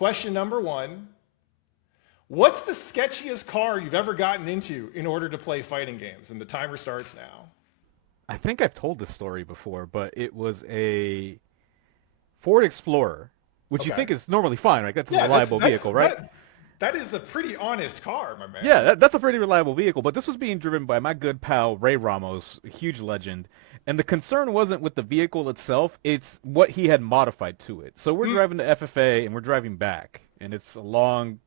Question number one. What's the sketchiest car you've ever gotten into in order to play fighting games? And the timer starts now. I think I've told this story before, but it was a Ford Explorer, which you Okay. think is normally fine, right? That's a Yeah, reliable vehicle, right? that is a pretty honest car, my man. Yeah, that's a pretty reliable vehicle, but this was being driven by my good pal Ray Ramos, a huge legend. And the concern wasn't with the vehicle itself, it's what he had modified to it. So we're Mm, driving to FFA and we're driving back, and it's a long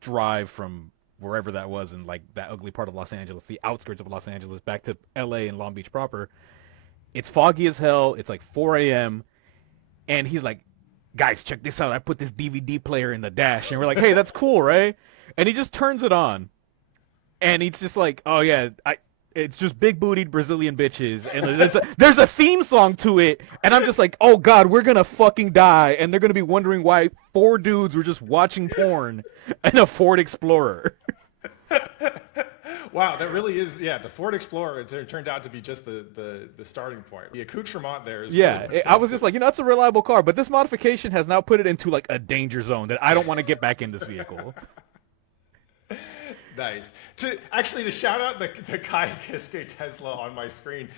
drive from wherever that was in like that ugly part of Los Angeles, the outskirts of Los Angeles, back to LA and Long Beach proper. It's foggy as hell. It's like 4 a.m. And he's like, guys, check this out. I put this DVD player in the dash. And we're like, hey, that's cool, right? And he just turns it on. And he's just like, oh, yeah, it's just big bootied Brazilian bitches. And there's a theme song to it. And I'm just like, oh, God, we're going to fucking die. And they're going to be wondering why four dudes were just watching porn in a Ford Explorer. wow, that really is, yeah, the Ford Explorer turned out to be just the starting point. The accoutrement there is Yeah, really I was just like, it's a reliable car. But this modification has now put it into like a danger zone that I don't want to get back in this vehicle. nice. To shout out the Kai Kiske Tesla on my screen.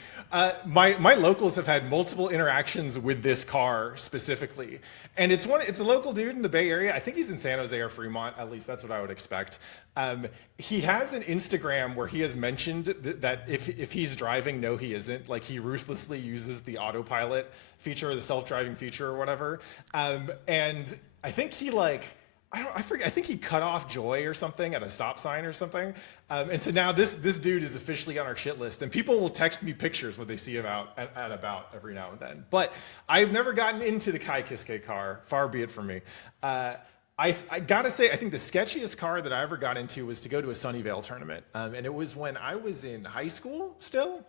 My locals have had multiple interactions with this car specifically, and it's a local dude in the Bay Area. I think he's in San Jose or Fremont. At least that's what I would expect. He has an Instagram where he has mentioned that if he's driving, no, he isn't. Like he ruthlessly uses the autopilot feature or the self-driving feature or whatever. And I think he like. I forget. I think he cut off Joy or something at a stop sign or something. And so now this dude is officially on our shit list. And people will text me pictures when they see him out at about every now and then. But I've never gotten into the Kai Kiske car. Far be it from me. I gotta say, I think the sketchiest car that I ever got into was to go to a Sunnyvale tournament. And it was when I was in high school still.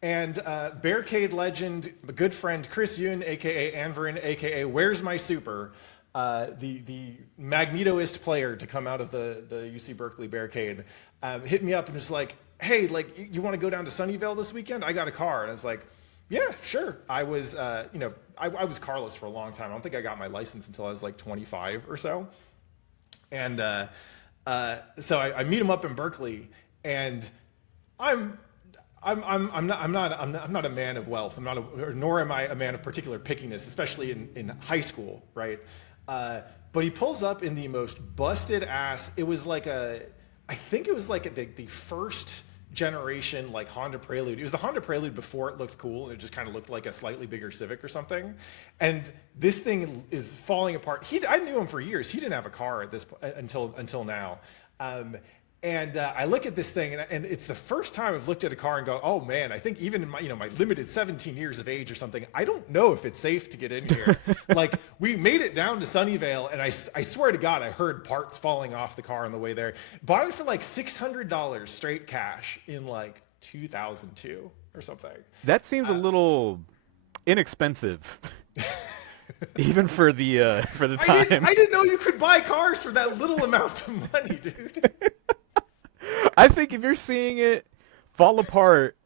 And Barricade legend, a good friend, Chris Yoon, a.k.a. Anverin, a.k.a. Where's My Super? The Magnetoist player to come out of the UC Berkeley Barricade hit me up and was like, hey, like, you want to go down to Sunnyvale this weekend? I got a car. And I was like, yeah, sure. I was, I was carless for a long time. I don't think I got my license until I was like 25 or so. And so I meet him up in Berkeley, and I'm not a man of wealth. Nor am I a man of particular pickiness, especially in high school, right? But he pulls up in the most busted ass. It was like I think it was like the first generation like Honda Prelude. It was the Honda Prelude before it looked cool, and it just kind of looked like a slightly bigger Civic or something. And this thing is falling apart. I knew him for years. He didn't have a car at this until now. And I look at this thing, and it's the first time I've looked at a car and go, oh man, I think even in my limited 17 years of age or something, I don't know if it's safe to get in here. Like we made it down to Sunnyvale, and I swear to God, I heard parts falling off the car on the way there. Bought it for like $600 straight cash in like 2002 or something. That seems a little inexpensive. Even for the time. I didn't know you could buy cars for that little amount of money, dude. I think if you're seeing it fall apart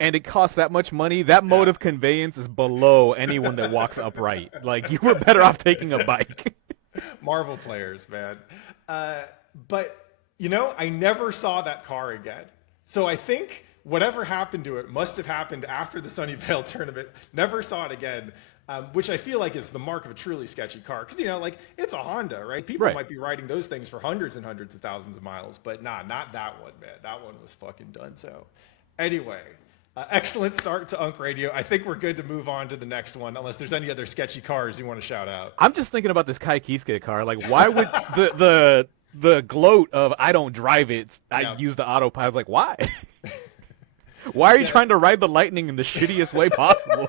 and it costs that much money, that mode of conveyance is below anyone that walks upright. Like, you were better off taking a bike. Marvel players, man. But, I never saw that car again. So I think whatever happened to it must have happened after the Sunnyvale tournament. Never saw it again. Which I feel like is the mark of a truly sketchy car. Because, it's a Honda, right? People might be riding those things for hundreds and hundreds of thousands of miles. But not that one, man. That one was fucking done. So anyway, excellent start to Unc Radio. I think we're good to move on to the next one, unless there's any other sketchy cars you want to shout out. I'm just thinking about this Kai Kiske car. Like, why would the gloat of I don't drive it, I use the autopilot. Like, why? Why are you trying to ride the lightning in the shittiest way possible?